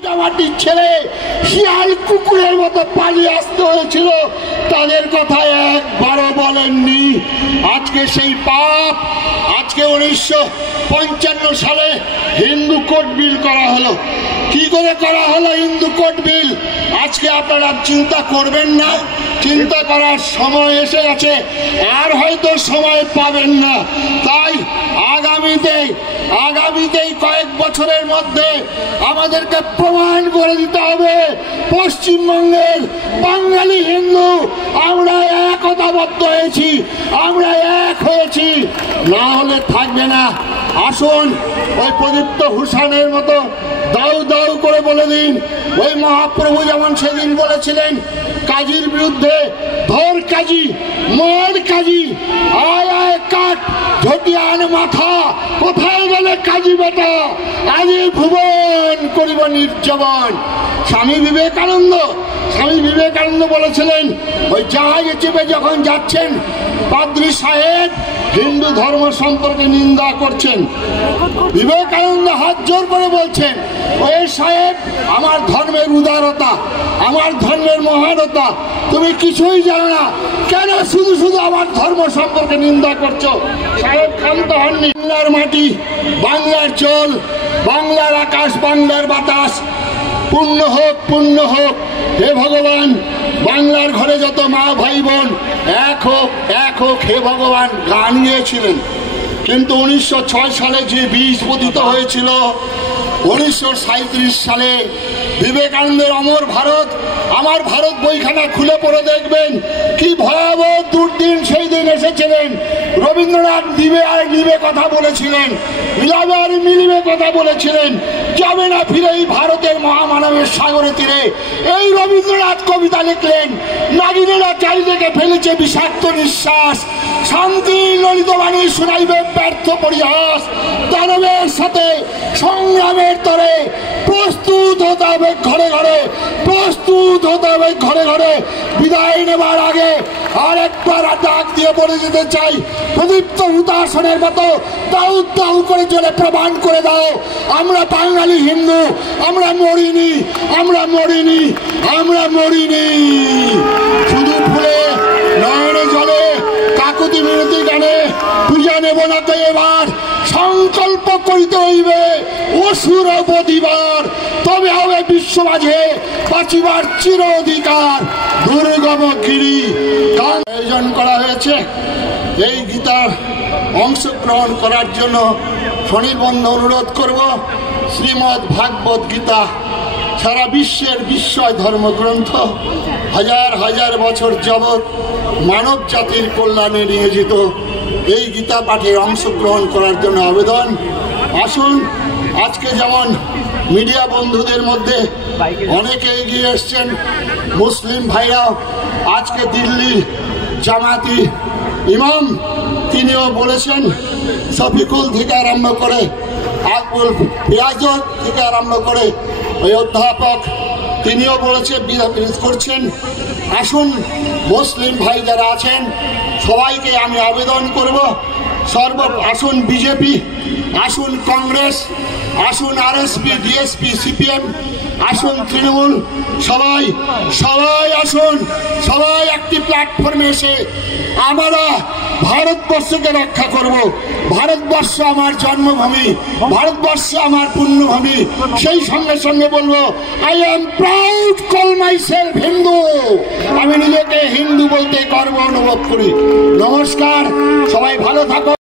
মাটির ছেলে শিয়াল কুকুরের মতো পালিয়ে আসতে হয়েছিল, তাদের কথা একবারও বলেননি। আজকে সেই পাপ, আজকে 1955 সালে হিন্দু কোড বিল করা হলো। কি করে করা হলো হিন্দু কোড বিল? আজকে আপনারা চিন্তা করবেন না, চিন্তা করার সময় এসে গেছে, আর হয়তো সময় পাবেন না। তাই আগামীতেই কয়েক বছরের মধ্যে আমাদেরকে প্রমাণ করে দিতে হবে পশ্চিমবঙ্গের বাঙালি হিন্দু আমরা একতাবদ্ধ হয়েছি, আমরা এক হয়েছি, না হলে থাকবে না। আসুন ওই প্রদীপ্ত হুসানের মতো দাউ দাউ করে বলে দিন, ওই মহাপ্রভু যেমন সেদিন বলেছিলেন কাজীর বিরুদ্ধে, ধর কাজী মর কাজী, আয় আয় কাট ঝটিয়ান মাথা, কোথায় গেলে কাজী বেটা, আজি ভুবন করিব নির্যাবন। স্বামী বিবেকানন্দ বলেছিলেন, ওই জাহাজে চেপে যখন যাচ্ছেন পাদ্রী সাহেব হিন্দু ধর্ম সম্পর্কে নিন্দা করছেন, বিবেকানন্দ হাত জোর করে বলছেন, ওই সাহেব আমার ধর্মের উদারতা, আমার ধর্মের মহানতা তুমি কিছুই জানো না, কেন শুধু শুধু আমার ধর্ম সম্পর্কে নিন্দা করছো? সাহেব ক্ষান্ত হননি। বাংলার মাটি, বাংলার জল, বাংলার আকাশ, বাংলার বাতাস পূর্ণ হোক, পূর্ণ হোক। হে ভগবান, বাংলার ঘরে যত মা ভাই বোন এক হোক, এক হোক হে ভগবান গান গিয়েছিলেন। কিন্তু 1906 সালে যে বীজ পতিত হয়েছিল, 1937 সালে বিবেকানন্দের অমর ভারত, আমার ভারত বইখানা খুলে পড়ে দেখবেন কি ভয়াবহ দুর্দিন সেই দিন এসেছিলেন। রবীন্দ্রনাথ দিবে আর নিবে কথা বলেছিলেন, মিলাবে আর মিলিবে কথা বলেছিলেন, যাবে না ফিরে এই ভারতের মহামানবের সাগরে তীরে। এই রবীন্দ্রনাথ কবিতা লিখলেন, নাগিনেরা চারিদিকে ফেলেছে বিষাক্ত নিঃশ্বাস, শান্তি ললিত বাণী শোনাইবে ব্যর্থ পরিহাস, দানবের সাথে সংগ্রামের তরে প্রস্তুত হতে হবে ঘরে ঘরে, প্রস্তুত হতে হবে ঘরে ঘরে। বিদায় নেবার আগে আর একবার ডাক দিয়ে বলে যেতে চাই, প্রদীপ্ত হুতাসনের মতো দাউ দাউ করে চলে প্রমাণ করে দাও আমরা বাঙালি হিন্দু, আমরা মরিনি, আমরা মরিনি, আমরা মরিনি। শুধু ফুলে নয়নে জলে কাকুতি মিনতি গানে পূজা নেব না তো এবার, সংকল্প করিতে হইবে অসুর বধিবার, তবে হবে বিশ্ব মাঝে বাঁচিবার চির অধিকার। দুর্গম গিরি গান আয়োজন করা হয়েছে। এই গীতার অংশগ্রহণ করার জন্য স্বনির্বন্ধ অনুরোধ করব। শ্রীমদ্ ভাগবত গীতা সারা বিশ্বের বিস্ময় ধর্মগ্রন্থ, হাজার হাজার বছর যাবৎ মানব জাতির কল্যাণে নিয়োজিত। এই গীতা পাঠে অংশগ্রহণ করার জন্য আবেদন। আসুন, আজকে যেমন মিডিয়া বন্ধুদের মধ্যে অনেকে এগিয়ে এসছেন, মুসলিম ভাইরাও আজকে দিল্লির জামাতি ইমাম তিনিও বলেছেন, শফিকুল থেকে আরম্ভ করে আকবুল ফিয়াজত থেকে আরম্ভ করে ওই অধ্যাপক তিনিও বলেছেন, বিরোধ করছেন। আসুন মুসলিম ভাই যারা আছেন সবাইকে আমি আবেদন করব, আসুন বিজেপি, আসুন কংগ্রেস, আসুন আরএসপি, ডিএসপি, সিপিএম, আসুন তৃণমূল, সবাই সবাই আসুন, সবাই একটি প্ল্যাটফর্মে এসে আমরা ভারতবর্ষকে রক্ষা করব। ভারতবর্ষ আমার জন্মভূমি, ভারতবর্ষ আমার পুণ্যভূমি। সেই সঙ্গে সঙ্গে বলবো, I am proud call my self Hindu, আমি নিজেকে হিন্দু বলতে গর্ব অনুভব করি। নমস্কার, সবাই ভালো থাকো।